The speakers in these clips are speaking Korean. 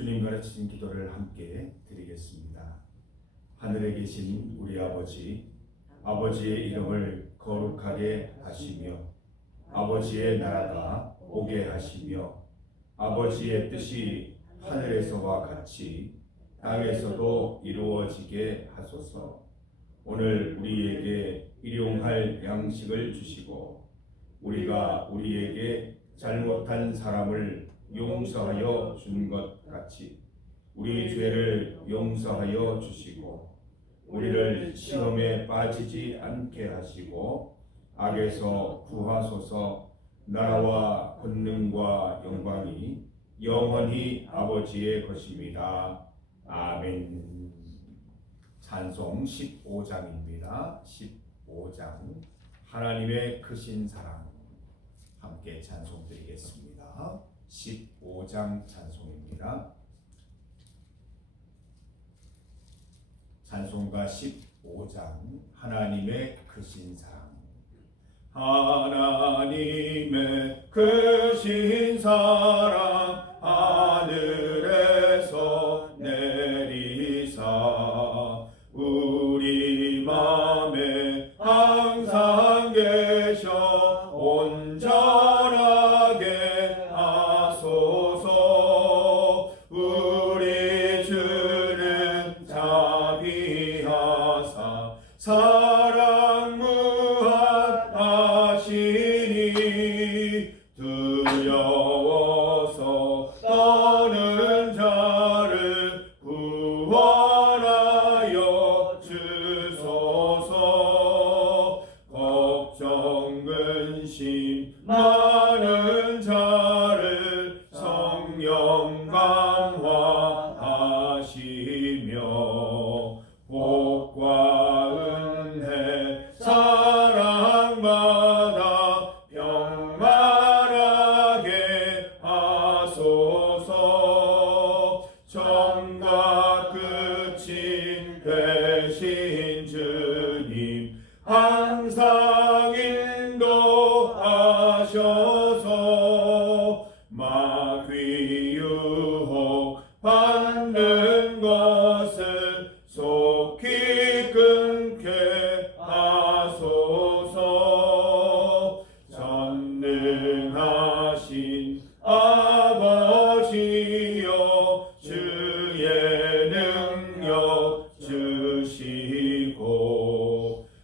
주님 가르치신 기도를 함께 드리겠습니다. 하늘에 계신 우리 아버지, 아버지의 이름을 거룩하게 하시며 아버지의 나라가 오게 하시며 아버지의 뜻이 하늘에서와 같이 땅에서도 이루어지게 하소서. 오늘 우리에게 일용할 양식을 주시고 우리가 우리에게 잘못한 사람을 용서하여 준 것 같이 우리 죄를 용서하여 주시고 우리를 시험에 빠지지 않게 하시고 악에서 구하소서. 나라와 권능과 영광이 영원히 아버지의 것입니다. 아멘. 찬송 15장입니다. 15장 하나님의 크신 사랑 함께 찬송드리겠습니다. 15장 찬송입니다. 찬송가 15장 하나님의 크신 사랑. 하나님의 크신 사랑 하늘에서 내리사 우리 맘에 항상 계셔 온전하게 하소서. 우리 주는 자비하사 사랑 무한하시니 두려워서 떠는 자를 구원하여 주소서. 걱정 근심 많은 자를 성령 강화하시며 복과 은혜 사랑받아 평안하게 하소서. 처음과 끝이 되신 주님 항상 인도하셔서 마귀 유혹 받는 것을 속히 끊게 하소서. 전능하신 아버지여 주의 능력 주시고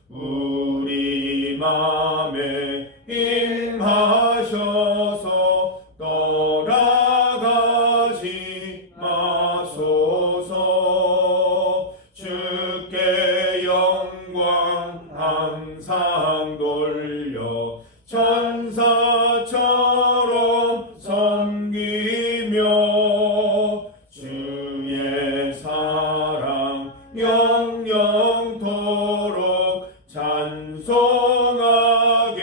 우리 맘에 임하셔서 떠나가지 마소서. 주께 영광 항상 돌려 천사처럼 섬기며 주의 사랑 영영토록 찬송하게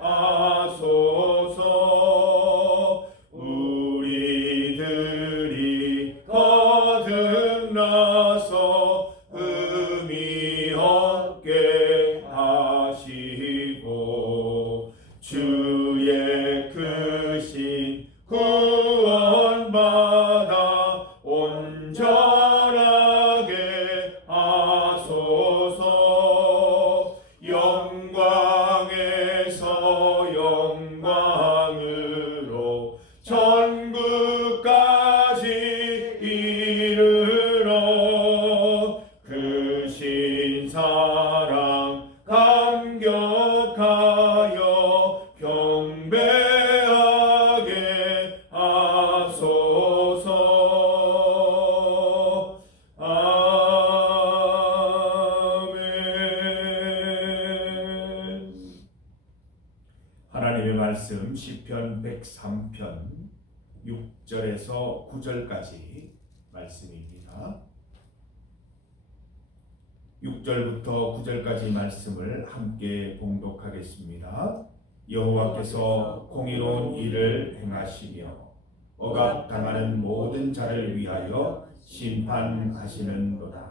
하소서. 우리들이 거듭나서 의미 없게 하시고 주의 크신 구원받아 온전하게 하소서. 영광에서 영광으로 천국까지 이르러 크신 사랑 감격하여 경배하게 하소서. 아멘. 하나님의 말씀 시편 103편 6절에서 9절까지 말씀입니다. 6절부터 9절까지 말씀을 함께 봉독하겠습니다. 여호와께서 공의로운 일을 행하시며 억압당하는 모든 자를 위하여 심판하시는도다.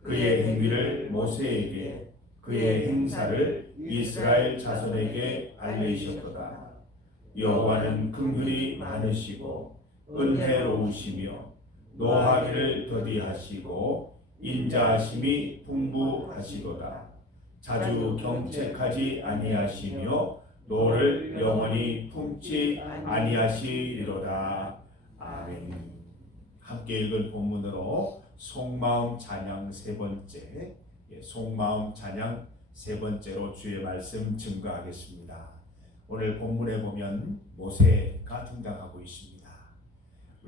그의 행위를 모세에게 그의 행사를 이스라엘 자손에게 알리셨도다. 여호와는 긍휼이 많으시고 은혜로우시며 노하기를 더디하시고 인자하심이 풍부하시도다. 자주 경책하지 아니하시며 노를 영원히 품지 아니하시리로다. 아멘. 함께 읽은 본문으로 속마음 찬양 세 번째, 속마음 찬양 세 번째로 주의 말씀 증거하겠습니다. 오늘 본문에 보면 모세가 등장하고 있습니다.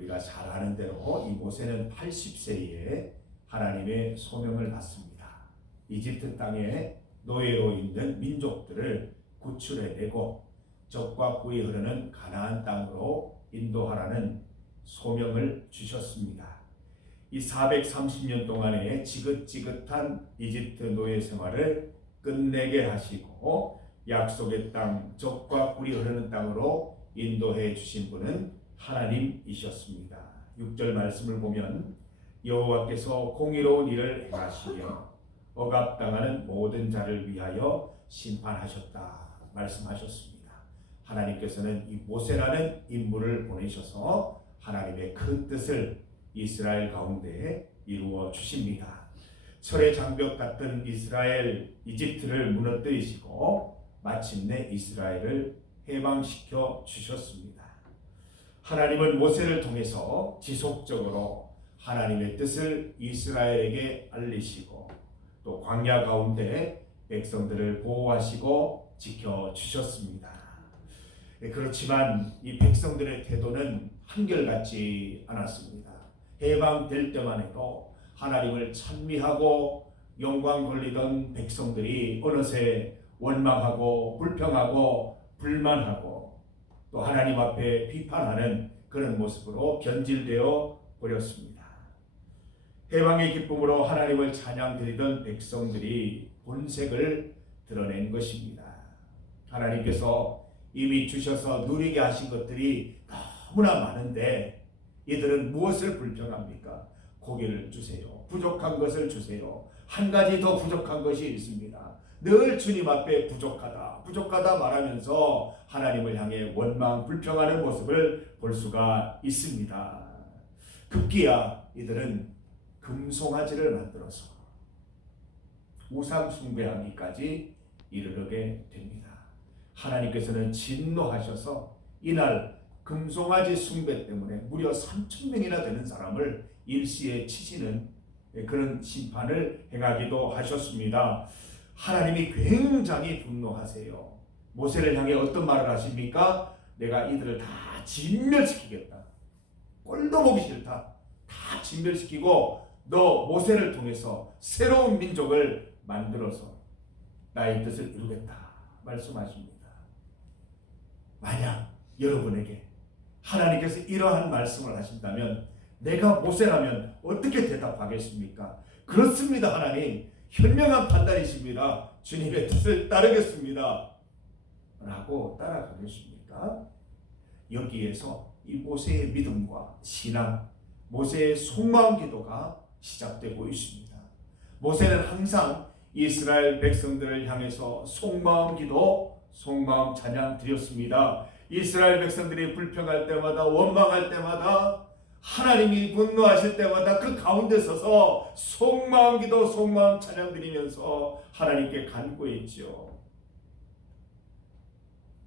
우리가 잘 아는 대로 이 모세는 80세에 하나님의 소명을 받습니다. 이집트 땅에 노예로 있는 민족들을 구출해내고 적과 꿀이 흐르는 가나안 땅으로 인도하라는 소명을 주셨습니다. 이 430년 동안의 지긋지긋한 이집트 노예 생활을 끝내게 하시고 약속의 땅, 적과 꿀이 흐르는 땅으로 인도해 주신 분은 하나님이셨습니다. 6절 말씀을 보면 여호와께서 공의로운 일을 행하시며 억압당하는 모든 자를 위하여 심판하셨다 말씀하셨습니다. 하나님께서는 이 모세라는 인물을 보내셔서 하나님의 큰 뜻을 이스라엘 가운데 이루어 주십니다. 철의 장벽 같은 이집트를 무너뜨리시고 마침내 이스라엘을 해방시켜 주셨습니다. 하나님은 모세를 통해서 지속적으로 하나님의 뜻을 이스라엘에게 알리시고 또 광야 가운데 백성들을 보호하시고 지켜주셨습니다. 그렇지만 이 백성들의 태도는 한결같지 않았습니다. 해방될 때만 해도 하나님을 찬미하고 영광 돌리던 백성들이 어느새 원망하고 불평하고 불만하고 또 하나님 앞에 비판하는 그런 모습으로 변질되어 버렸습니다. 해방의 기쁨으로 하나님을 찬양드리던 백성들이 본색을 드러낸 것입니다. 하나님께서 이미 주셔서 누리게 하신 것들이 너무나 많은데 이들은 무엇을 불평합니까? 고기를 주세요. 부족한 것을 주세요. 한 가지 더 부족한 것이 있습니다. 늘 주님 앞에 부족하다 말하면서 하나님을 향해 원망, 불평하는 모습을 볼 수가 있습니다. 급기야 이들은 금송아지를 만들어서 우상 숭배하기까지 이르게 됩니다. 하나님께서는 진노하셔서 이날 금송아지 숭배 때문에 무려 3,000명이나 되는 사람을 일시에 치시는 그런 심판을 행하기도 하셨습니다. 하나님이 굉장히 분노하세요. 모세를 향해 어떤 말을 하십니까? 내가 이들을 다 진멸시키겠다. 꼴도 보기 싫다. 다 진멸시키고 너 모세를 통해서 새로운 민족을 만들어서 나의 뜻을 이루겠다 말씀하십니다. 만약 여러분에게 하나님께서 이러한 말씀을 하신다면 내가 모세라면 어떻게 대답하겠습니까? 그렇습니다 하나님, 현명한 판단이십니다. 주님의 뜻을 따르겠습니다 라고 따라가겠습니까? 여기에서 이 모세의 믿음과 신앙, 모세의 속마음 기도가 시작되고 있습니다. 모세는 항상 이스라엘 백성들을 향해서 속마음 기도, 속마음 찬양 드렸습니다. 이스라엘 백성들이 불평할 때마다, 원망할 때마다, 하나님이 분노하실 때마다 그 가운데 서서 속마음 기도, 속마음 찬양 드리면서 하나님께 간구했지요.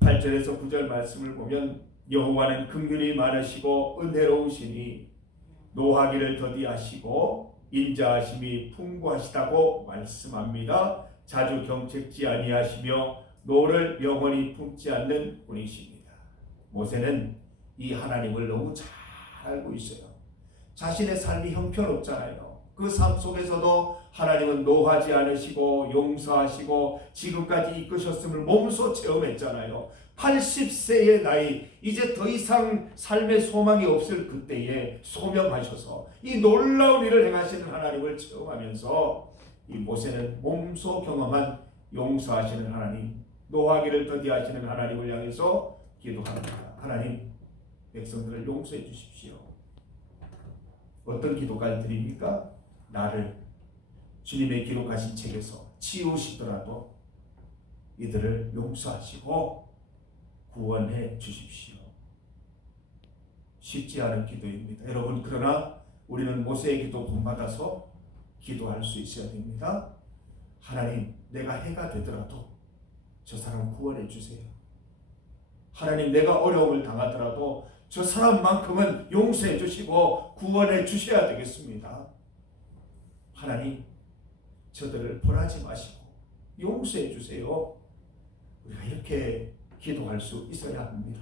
8절에서 9절 말씀을 보면 여호와는 긍휼이 많으시고 은혜로우시니 노하기를 더디하시고 인자하심이 풍부하시다고 말씀합니다. 자주 경책지 아니하시며 노를 영원히 품지 않는 분이십니다. 모세는 이 하나님을 너무 잘 알고 있어요. 자신의 삶이 형편없잖아요. 그 삶 속에서도 하나님은 노하지 않으시고 용서하시고 지금까지 이끄셨음을 몸소 체험했잖아요. 80세의 나이, 이제 더 이상 삶의 소망이 없을 그때에 소명하셔서 이 놀라운 일을 행하시는 하나님을 체험하면서 이 모세는 몸소 경험한 용서하시는 하나님, 노하기를 더디하시는 하나님을 향해서 기도합니다. 하나님, 백성들을 용서해 주십시오. 어떤 기도가 드립니까? 나를 주님의 기록하신 책에서 치우시더라도 이들을 용서하시고 구원해 주십시오. 쉽지 않은 기도입니다. 여러분, 그러나 우리는 모세의 기도 본받아서 기도할 수 있어야 됩니다. 하나님, 내가 해가 되더라도 저 사람 구원해 주세요. 하나님, 내가 어려움을 당하더라도 저 사람만큼은 용서해 주시고 구원해 주셔야 되겠습니다. 하나님, 저들을 벌하지 마시고 용서해 주세요. 우리가 이렇게 기도할 수 있어야 합니다.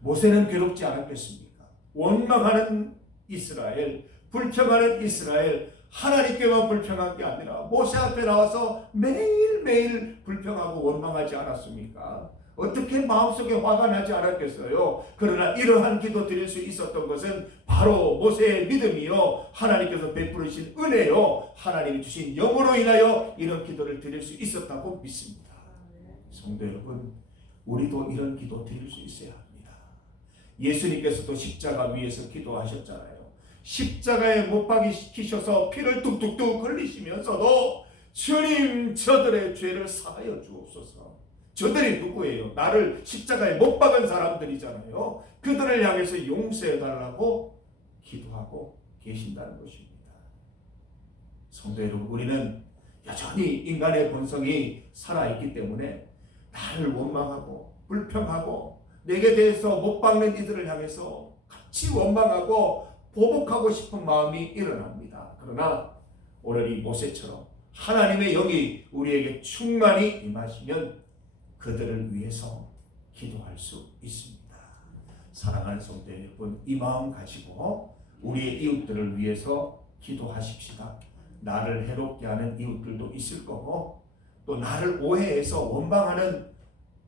모세는 괴롭지 않았겠습니까? 원망하는 이스라엘, 불평하는 이스라엘, 하나님께만 불평한 게 아니라 모세 앞에 나와서 매일매일 불평하고 원망하지 않았습니까? 어떻게 마음속에 화가 나지 않았겠어요? 그러나 이러한 기도 드릴 수 있었던 것은 바로 모세의 믿음이요, 하나님께서 베푸르신 은혜요, 하나님이 주신 영으로 인하여 이런 기도를 드릴 수 있었다고 믿습니다. 성도 여러분, 우리도 이런 기도 드릴 수 있어야 합니다. 예수님께서도 십자가 위에서 기도하셨잖아요. 십자가에 못 박히셔서 피를 뚝뚝뚝 흘리시면서도 주님, 저들의 죄를 사하여 주옵소서. 저들이 누구예요? 나를 십자가에 못 박은 사람들이잖아요. 그들을 향해서 용서해달라고 기도하고 계신다는 것입니다. 성도 여러분, 우리는 여전히 인간의 본성이 살아있기 때문에 나를 원망하고 불평하고 내게 대해서 못 박는 이들을 향해서 같이 원망하고 보복하고 싶은 마음이 일어납니다. 그러나 오늘 이 모세처럼 하나님의 영이 우리에게 충만히 임하시면 그들을 위해서 기도할 수 있습니다. 사랑하는 성도 여러분, 이 마음 가지고 우리의 이웃들을 위해서 기도하십시다. 나를 해롭게 하는 이웃들도 있을 거고, 또 나를 오해해서 원망하는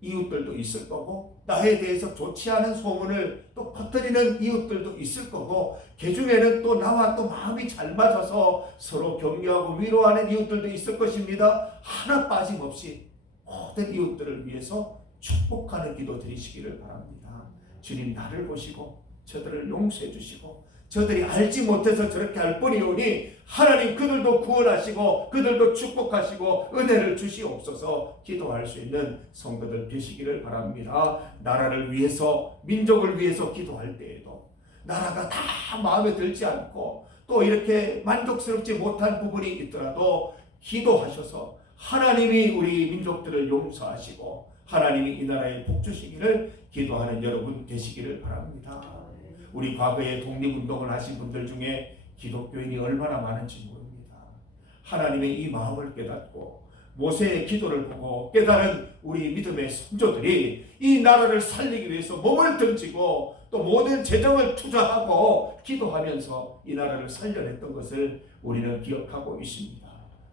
이웃들도 있을 거고, 나에 대해서 좋지 않은 소문을 또 퍼뜨리는 이웃들도 있을 거고, 그 중에는 또 나와 또 마음이 잘 맞아서 서로 격려하고 위로하는 이웃들도 있을 것입니다. 하나 빠짐없이 모든 이웃들을 위해서 축복하는 기도 드리시기를 바랍니다. 주님, 나를 보시고 저들을 용서해 주시고 저들이 알지 못해서 저렇게 할 뿐이오니 하나님, 그들도 구원하시고 그들도 축복하시고 은혜를 주시옵소서. 기도할 수 있는 성도들 되시기를 바랍니다. 나라를 위해서, 민족을 위해서 기도할 때에도 나라가 다 마음에 들지 않고 또 이렇게 만족스럽지 못한 부분이 있더라도 기도하셔서 하나님이 우리 민족들을 용서하시고 하나님이 이 나라에 복 주시기를 기도하는 여러분 되시기를 바랍니다. 우리 과거에 독립운동을 하신 분들 중에 기독교인이 얼마나 많은지 모릅니다. 하나님의 이 마음을 깨닫고 모세의 기도를 보고 깨달은 우리 믿음의 선조들이 이 나라를 살리기 위해서 몸을 던지고 또 모든 재정을 투자하고 기도하면서 이 나라를 살려냈던 것을 우리는 기억하고 있습니다.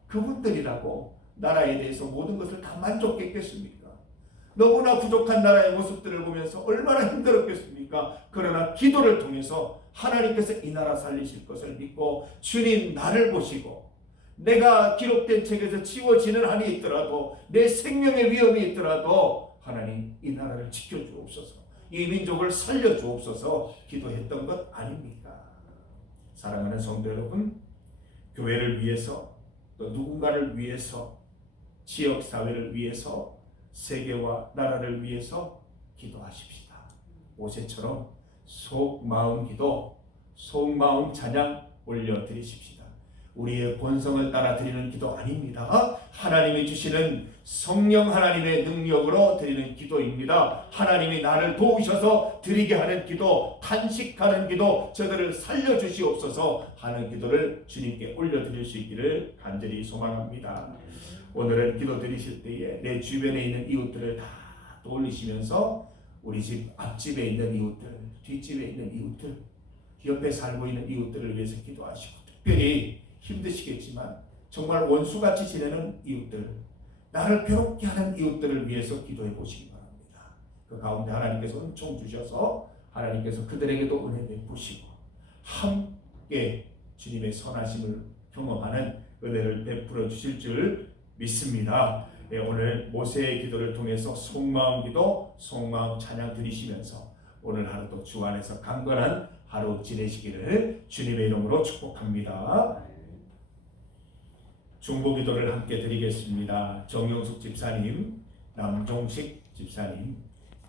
그분들이라고 나라에 대해서 모든 것을 다 만족했겠습니까? 너무나 부족한 나라의 모습들을 보면서 얼마나 힘들었겠습니까? 그러나 기도를 통해서 하나님께서 이 나라 살리실 것을 믿고 주님, 나를 보시고 내가 기록된 책에서 지워지는 한이 있더라도 내 생명의 위험이 있더라도 하나님, 이 나라를 지켜주옵소서, 이 민족을 살려주옵소서 기도했던 것 아닙니까? 사랑하는 성도 여러분, 교회를 위해서 또 누군가를 위해서 지역사회를 위해서 세계와 나라를 위해서 기도하십시다. 모세처럼 속마음 기도, 속마음 찬양 올려드리십시다. 우리의 본성을 따라 드리는 기도 아닙니다. 하나님이 주시는 성령 하나님의 능력으로 드리는 기도입니다. 하나님이 나를 도우셔서 드리게 하는 기도, 탄식하는 기도, 저들을 살려주시옵소서 하는 기도를 주님께 올려드릴 수 있기를 간절히 소망합니다. 오늘은 기도 드리실 때에 내 주변에 있는 이웃들을 다 떠올리시면서 우리 집 앞집에 있는 이웃들, 뒷집에 있는 이웃들, 옆에 살고 있는 이웃들을 위해서 기도하시고, 특별히 힘드시겠지만 정말 원수같이 지내는 이웃들, 나를 괴롭게 하는 이웃들을 위해서 기도해 보시기 바랍니다. 그 가운데 하나님께서 은총 주셔서 하나님께서 그들에게도 은혜 베푸시고 함께 주님의 선하심을 경험하는 은혜를 베풀어 주실 줄 믿습니다. 네, 오늘 모세의 기도를 통해서 속마음 기도, 속마음 찬양 드리시면서 오늘 하루도 주 안에서 강건한 하루 지내시기를 주님의 이름으로 축복합니다. 중보 기도를 함께 드리겠습니다. 정영숙 집사님, 남종식 집사님,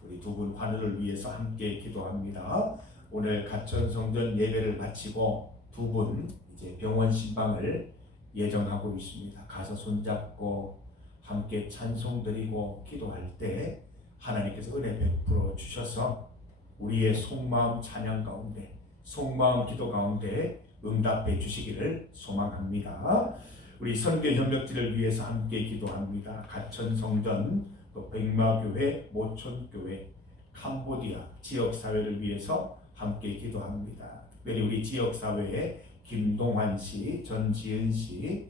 우리 두 분 환우를 위해서 함께 기도합니다. 오늘 가천성전 예배를 마치고 두 분 이제 병원 신방을 예정하고 있습니다. 가서 손잡고 함께 찬송 드리고 기도할 때 하나님께서 은혜 베풀어 주셔서 우리의 속마음 찬양 가운데, 속마음 기도 가운데 응답해 주시기를 소망합니다. 우리 선교 협력지를 위해서 함께 기도합니다. 가천성전, 또 백마교회, 모촌교회, 캄보디아 지역사회를 위해서 함께 기도합니다. 특별히 우리 지역사회에 김동환 씨, 전지은 씨,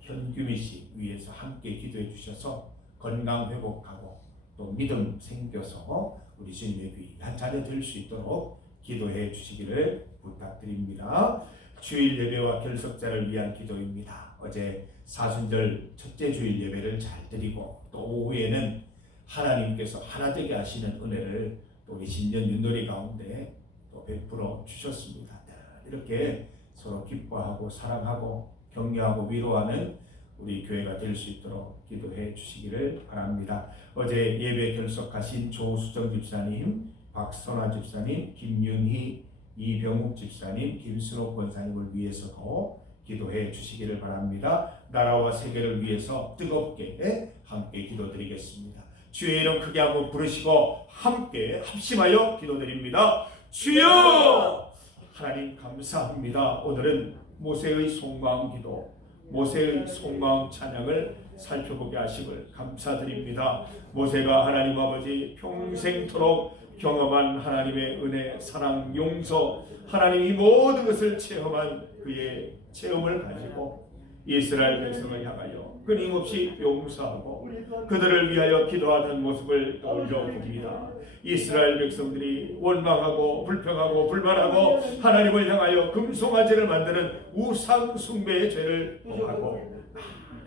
현규미 씨 위해서 함께 기도해 주셔서 건강 회복하고 또 믿음 생겨서 우리 주님의 귀한 자녀 될 수 있도록 기도해 주시기를 부탁드립니다. 주일 예배와 결석자를 위한 기도입니다. 어제 사순절 첫째 주일 예배를 잘 드리고 또 오후에는 하나님께서 하나되게 하시는 은혜를 또 우리 신년 윷놀이 가운데 또 베풀어 주셨습니다. 이렇게 서로 기뻐하고 사랑하고 격려하고 위로하는 우리 교회가 될 수 있도록 기도해 주시기를 바랍니다. 어제 예배 결석하신 조수정 집사님, 박선화 집사님, 김윤희, 이병욱 집사님, 김순옥 권사님을 위해서도 기도해 주시기를 바랍니다. 나라와 세계를 위해서 뜨겁게 함께 기도드리겠습니다. 주의 이름 크게 한번 부르시고 함께 합심하여 기도드립니다. 주여! 하나님 감사합니다. 오늘은 모세의 속마음 기도, 모세의 속마음 찬양을 살펴보게 하심을 감사드립니다. 모세가 하나님 아버지 평생토록 경험한 하나님의 은혜, 사랑, 용서, 하나님이 모든 것을 체험한 그의 체험을 가지고 이스라엘 백성을 향하여 끊임없이 용서하고 그들을 위하여 기도하는 모습을 떠올려 봅니다. 이스라엘 백성들이 원망하고 불평하고 불만하고 하나님을 향하여 금송아지를 만드는 우상 숭배의 죄를 범하고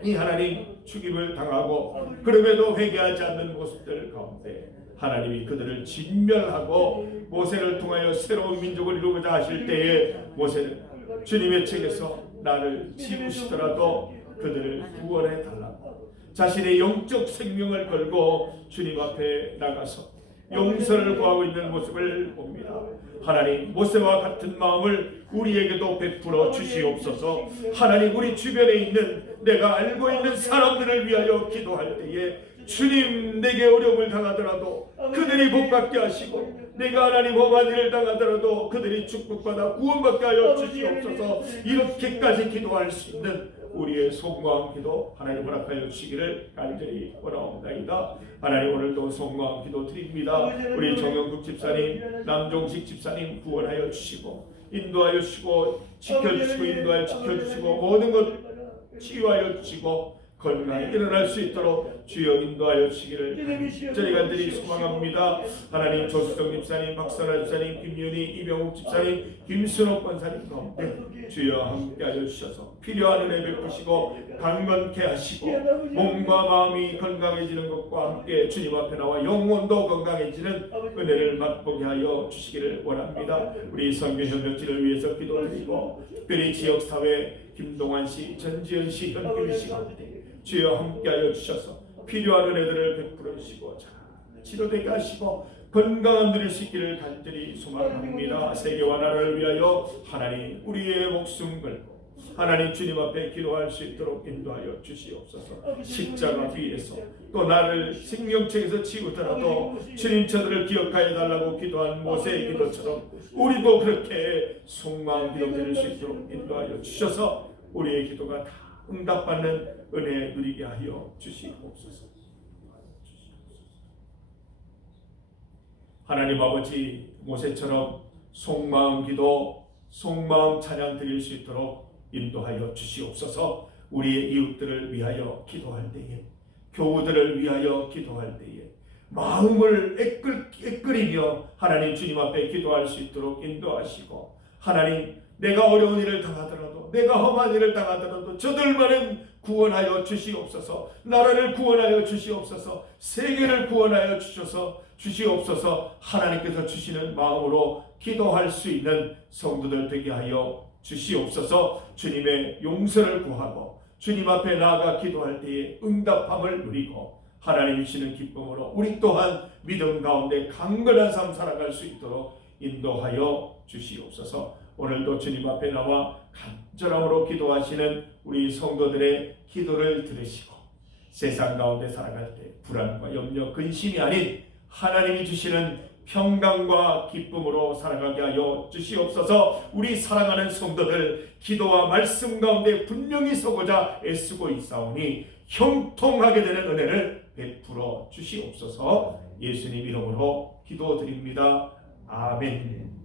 이 하나님 죽임을 당하고 그럼에도 회개하지 않는 모습들 가운데 하나님이 그들을 진멸하고 모세를 통하여 새로운 민족을 이루고자 하실 때에 모세는 주님의 책에서 나를 지우시더라도 그들을 구원해 달라고 자신의 영적 생명을 걸고 주님 앞에 나가서 용서를 구하고 있는 모습을 봅니다. 하나님, 모세와 같은 마음을 우리에게도 베풀어 주시옵소서. 하나님, 우리 주변에 있는 내가 알고 있는 사람들을 위하여 기도할 때에 주님, 내게 어려움을 당하더라도 그들이 복받게 하시고 내가 하나님 험한 일을 당하더라도 그들이 축복받아 구원받게 하여 주시옵소서. 이렇게까지 기도할 수 있는 우리의 속마음 기도 하나님 허락하여 주시기를 간절히 원하옵나이다. 하나님, 오늘도 속마음 기도 드립니다. 우리 정영국 집사님, 남종식 집사님 구원하여 주시고 인도하여 주시고 지켜주시고 인도하여 지켜주시고 모든 것 치유하여 주시고 건강히 일어날 수 있도록 주여 인도하여 주시기를 간절히 소망합니다. 하나님, 조수정 집사님, 박선아 집사님, 김윤희, 이병욱 집사님, 김순옥 권사님 가운데 주여 함께하여 주셔서 필요한 은혜 베푸시고 강건케 하시고 몸과 마음이 건강해지는 것과 함께 주님 앞에 나와 영혼도 건강해지는 은혜를 맛보게 하여 주시기를 원합니다. 우리 선교 협력지를 위해서 기도드리고 특별히 지역사회 김동환 씨, 전지은 씨, 현규미 씨 가운데 주여 함께하여 주셔서 필요한 은혜들을 베풀어 주시고 치료되게 하시고 건강한 누릴 수 있기를 간절히 소망합니다. 세계와 나라를 위하여 하나님 우리의 목숨 걸고 하나님 주님 앞에 기도할 수 있도록 인도하여 주시옵소서. 십자가 뒤에서 또 나를 생명책에서 치우더라도 주님 저들을 기억하여 달라고 기도한 모세의 기도처럼 우리도 그렇게 속마음 기도 드릴 수 있도록 인도하여 주셔서 우리의 기도가 다 응답받는 은혜 누리게 하여 주시옵소서. 하나님 아버지, 모세처럼 속마음 기도, 속마음 찬양 드릴 수 있도록 인도하여 주시옵소서. 우리의 이웃들을 위하여 기도할 때에, 교우들을 위하여 기도할 때에 마음을 애끓이며 하나님 주님 앞에 기도할 수 있도록 인도하시고, 하나님 내가 어려운 일을 당하더라도 내가 험한 일을 당하더라도 저들만은 구원하여 주시옵소서. 나라를 구원하여 주시옵소서. 세계를 구원하여 주시옵소서. 하나님께서 주시는 마음으로 기도할 수 있는 성도들 되게 하여 주시옵소서. 주님의 용서를 구하고 주님 앞에 나아가 기도할 때에 응답함을 누리고 하나님이 주시는 기쁨으로 우리 또한 믿음 가운데 강건한 삶 살아갈 수 있도록 인도하여 주시옵소서. 오늘도 주님 앞에 나와 간절함으로 기도하시는 우리 성도들의 기도를 들으시고 세상 가운데 살아갈 때 불안과 염려, 근심이 아닌 하나님이 주시는 평강과 기쁨으로 살아가게 하여 주시옵소서. 우리 사랑하는 성도들 기도와 말씀 가운데 분명히 서고자 애쓰고 있사오니 형통하게 되는 은혜를 베풀어 주시옵소서. 예수님 이름으로 기도드립니다. 아멘.